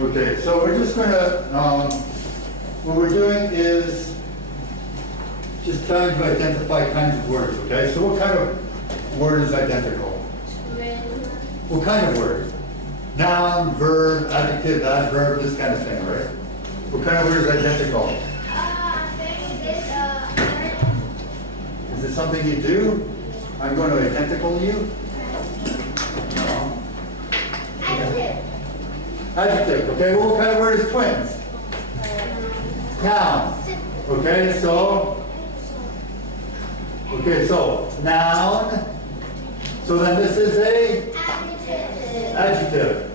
Okay, so we're just going to, what we're doing is just trying to identify kinds of words, okay? So what kind of word is identical? What kind of word? Noun, verb, adjective, adverb, this kind of thing, right? What kind of word is identical? Is it something you do? I'm going to identical you? No. Adjective, okay, well, what kind of word is twins? Noun. Okay, so noun. So then this is a adjective.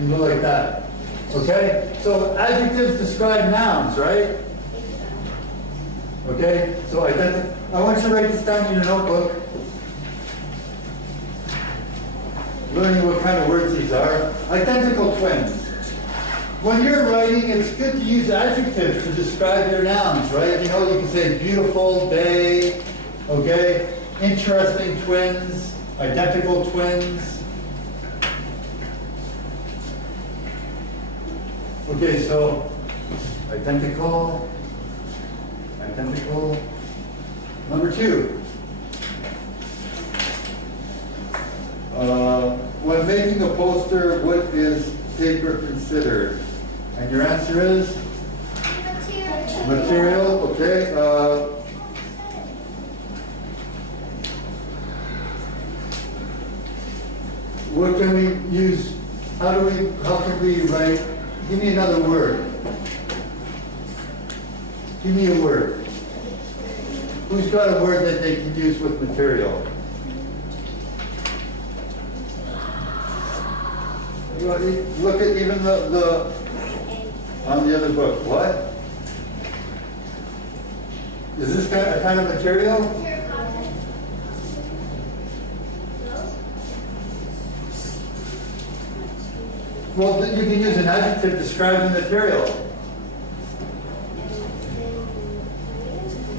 You go like that. Okay, so adjectives describe nouns, right? Okay, so I want you to write this down in your notebook. Learning what kind of words these are. Identical twins. When you're writing, it's good to use adjectives to describe your nouns, right? You know, you can say beautiful, day, okay? Interesting twins, identical twins. Okay, so identical. Number two. When making a poster, what is paper considered? And your answer is? Material, okay. What can we use? How can we write? Give me another word. Give me a word. Who's got a word that they can use with material? Look at even the on the other book. What? Is this a kind of material? Well, you can use an adjective describing the material.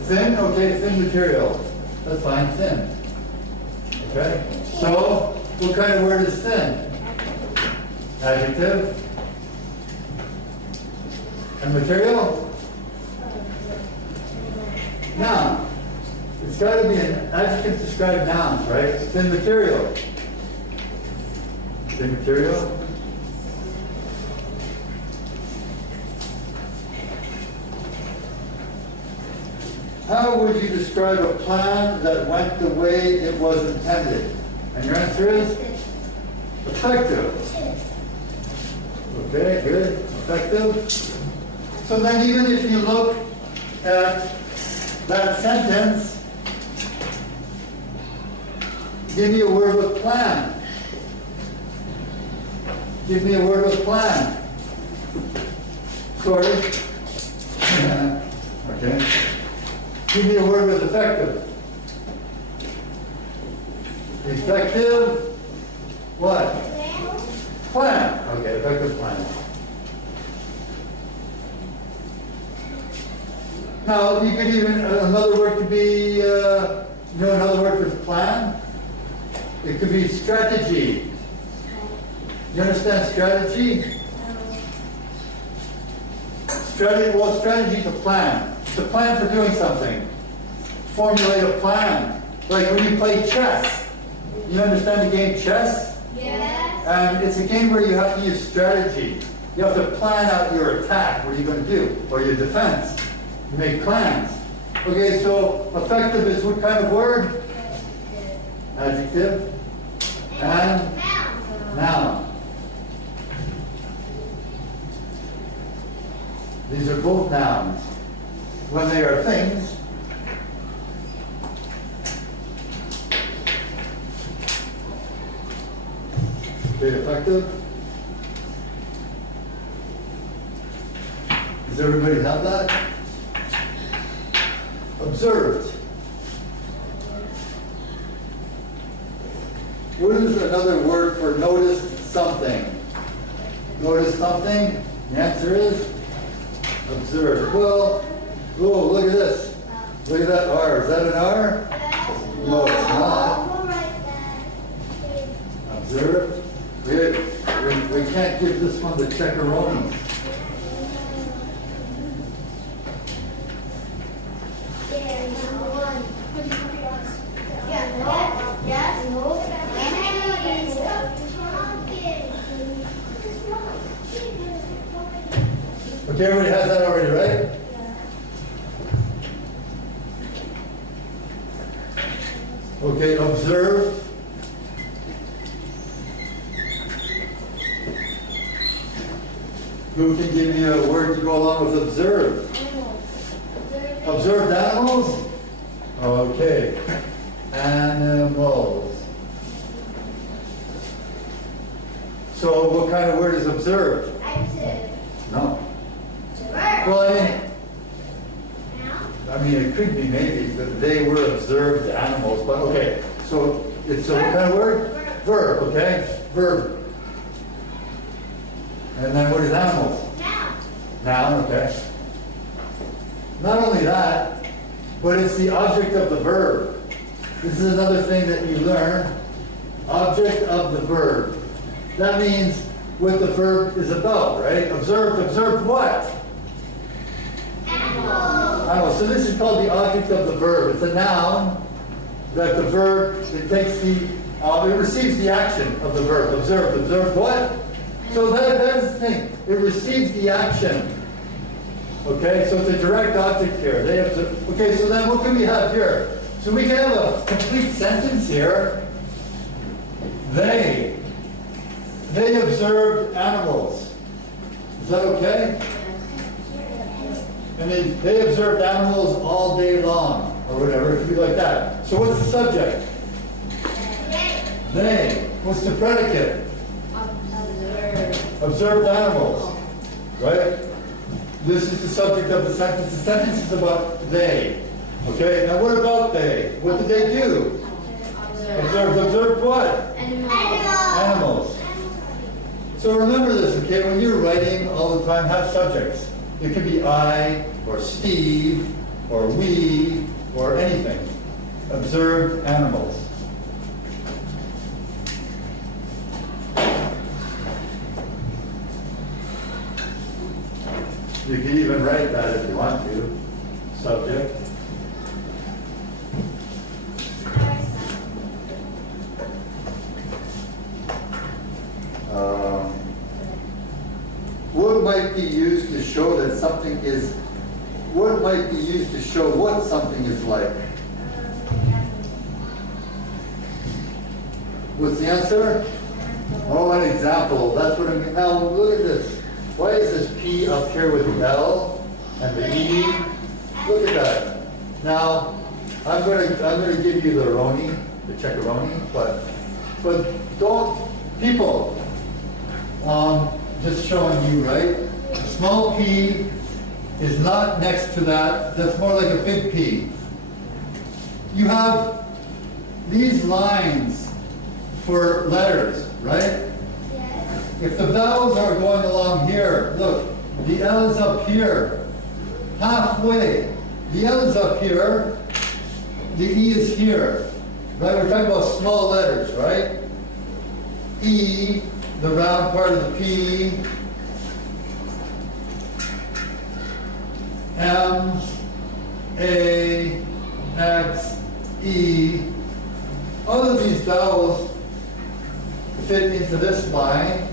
Thin? Okay, thin material. That's fine, thin. Okay? So, what kind of word is thin? Adjective. And material? Noun. It's got to be an adjective to describe nouns, right? Thin material. Thin material. How would you describe a plan that went the way it was intended? And your answer is? Effective. Okay, good. Effective. So then even if you look at that sentence, give me a word with plan. Give me a word with plan. Sorry. Okay. Give me a word with effective. Effective. What? Plan. Okay, effective plan. Now, you could even, another word could be, another word for plan? It could be strategy. You understand strategy? Strategy is a plan. It's a plan for doing something. Formulate a plan. Like when you play chess. You understand the game chess? Yes. And it's a game where you have to use strategy. You have to plan out your attack, what are you going to do, or your defense. You make plans. Okay, so effective is what kind of word? Adjective. And noun. These are both nouns. When they are things, okay, effective. Does everybody have that? Observed. What is another word for noticed something? Notice something? The answer is observed. Well, oh, look at this. Look at that R. Is that an R? No, it's not. Observed. Good. We can't give this one the checkeroni. Okay, everybody has that already, right? Okay, observe. Who can give me a word to go along with observe? Animals. Observed animals? Okay. Animals. So what kind of word is observed? Adjective. No. Verb. Well, I mean, it could be maybe that they were observed animals, but okay. So it's a what kind of word? Verb, okay? Verb. And then what is animals? Noun. Noun, okay. Not only that, but it's the object of the verb. This is another thing that you learn. Object of the verb. That means what the verb is about, right? Observed what? Animal. So this is called the object of the verb. It's a noun that the verb, it takes the, it receives the action of the verb. Observed what? So that's the thing. It receives the action. Okay, so it's a direct object here. They observe. Okay, so then what can we have here? So we can have a complete sentence here. They observed animals. Is that okay? I mean, they observed animals all day long, or whatever. It could be like that. So what's the subject? They. What's the predicate? Observed animals. Right? This is the subject of the sentence. The sentence is about they. Okay, now what about they? What did they do? Observed what? Animals. So remember this, okay? When you're writing all the time, have subjects. It could be I, or Steve, or we, or anything. Observed animals. You can even write that if you want to. Subject. What might be used to show that something is, what might be used to show what something is like? What's the answer? Oh, an example. That's what I'm, now look at this. Why is this P up here with the L and the E? Look at that. Now, I'm going to give you the Roni, the checkeroni, but don't, people, just showing you, right? A small p is not next to that. That's more like a big P. You have these lines for letters, right? Yes. If the vowels are going along here, look, the L is up here, halfway. The L is up here, the E is here, right? We're talking about small letters, right? E, the round part of the P, M, A, X, E. All of these vowels fit into this line.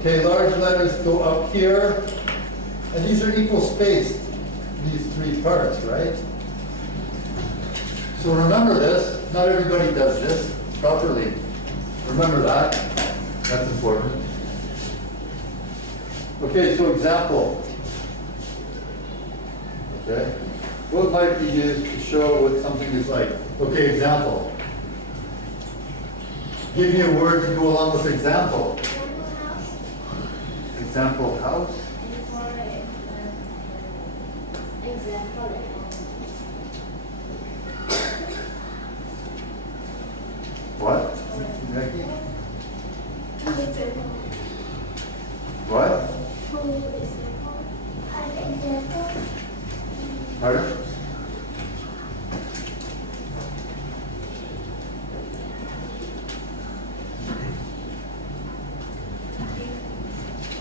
Okay, large letters go up here, and these are equal spaced, these three parts, right? So remember this. Not everybody does this properly. Remember that. That's important. Okay, so example. Okay. What might be used to show what something is like? Okay, example. Give me a word to go along with example. Example house. What? Becky? What? Pardon?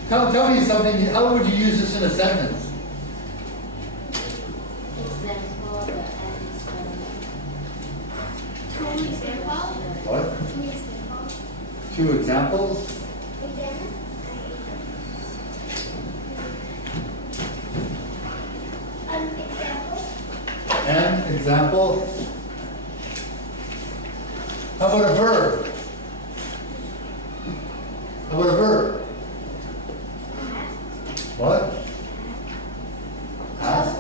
Tell me something, how would you use this in a sentence? Example, the and example. What? Example. 2 examples? An example? How about a verb? How about a verb? What? Ask?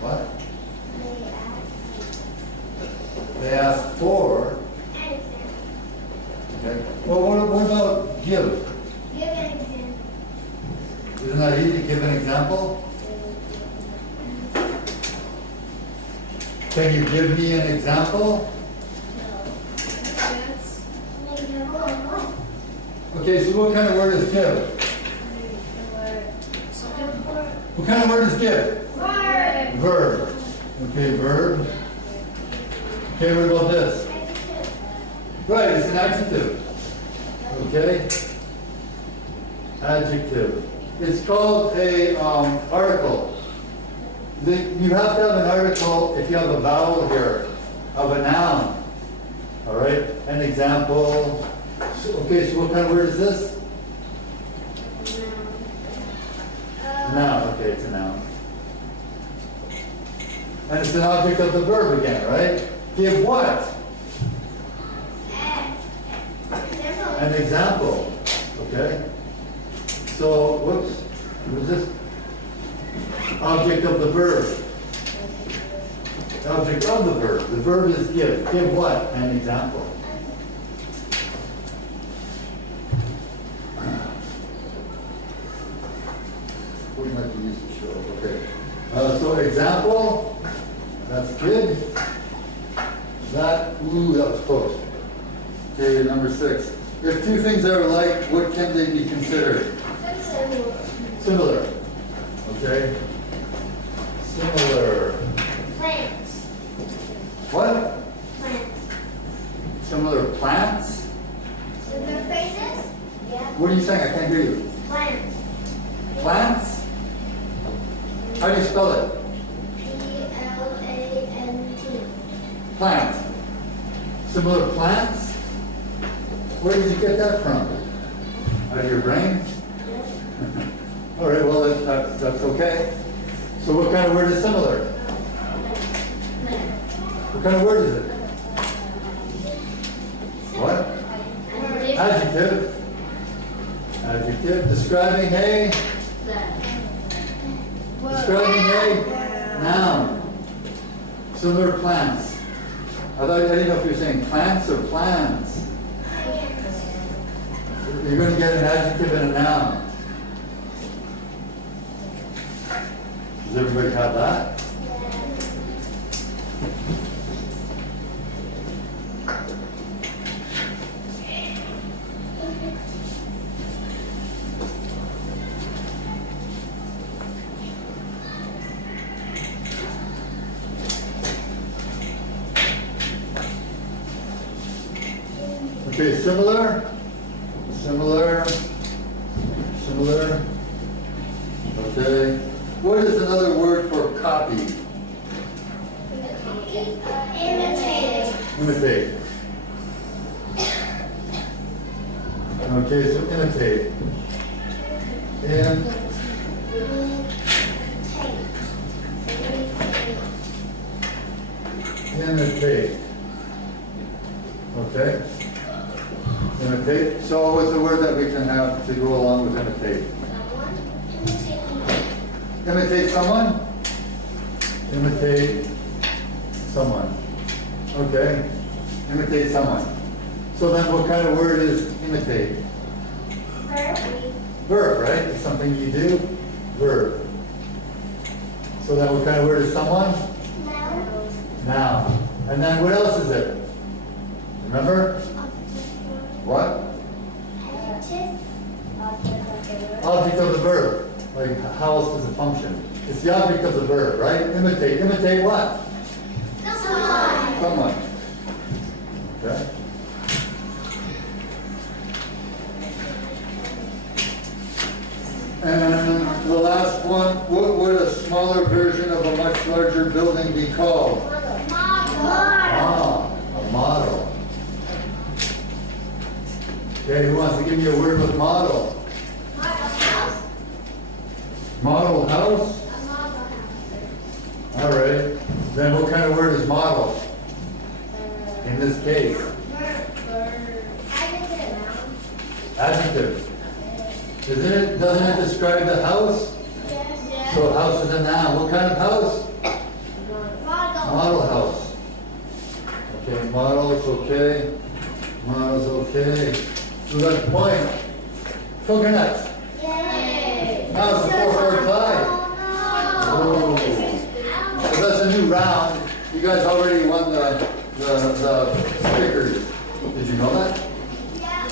What? They ask for. Okay. Well, what about give? Give an example. Isn't that easy? Give an example? Can you give me an example? Okay, so what kind of word is give? What kind of word is give? Verb. Okay, verb. Okay, what about this? Right, it's an adjective. Okay? Adjective. It's called a article. You have to have an article if you have a vowel here of a noun. All right? An example. Okay, so what kind of word is this? Noun. Okay, it's a noun. And it's an object of the verb again, right? Give what? An example. Okay? So, whoops. What is this? Object of the verb. Object of the verb. The verb is give. Give what? An example. We might be used to show. Okay. So example. That's good. That was close. Okay, number 6. If 2 things are alike, what can they be considered? Similar. Okay. Similar. Plants. What? Plants. Similar plants? Similar faces? Yeah. What are you saying? I can't hear you. Plants. Plants? How do you spell it? Plant. Plant. Similar plants? Where did you get that from? Out of your brain? All right, well, that's okay. So what kind of word is similar? What kind of word is it? What? Adjective. Adjective. Describing a? Describing a noun. Similar plants. I didn't know if you were saying plants or plants. You're going to get an adjective and a noun. Does everybody have that? Okay, similar. Okay. What is another word for copy? Imitate. Imitate. Okay, so imitate. Imitate. Okay. Imitate. So what's the word that we can have to go along with imitate? Imitate someone? Imitate someone. Okay. Imitate someone. So then what kind of word is imitate? Verb, right? It's something you do. Verb. So then what kind of word is someone? Noun. And then what else is it? Remember? What? Object of the verb. Like, how else does it function? It's the object of the verb, right? Imitate. Imitate what? Someone. Okay. And the last one, what would a smaller version of a much larger building be called? Model. Ah, a model. Okay, who wants to give me a word with model? Model house. Model house? A model house. All right. Then what kind of word is model in this case? Adjective. Doesn't it describe the house? Yes. So house is a noun. What kind of house? Model. Model house. Okay, model's okay. Model's okay. We got the point. Coconuts. Yay. Now it's a 4-4 tie. Oh, Oh. So that's a new round. You guys already won the stickers. Did you know that? Yeah.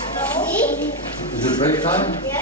Is it break time? Yeah.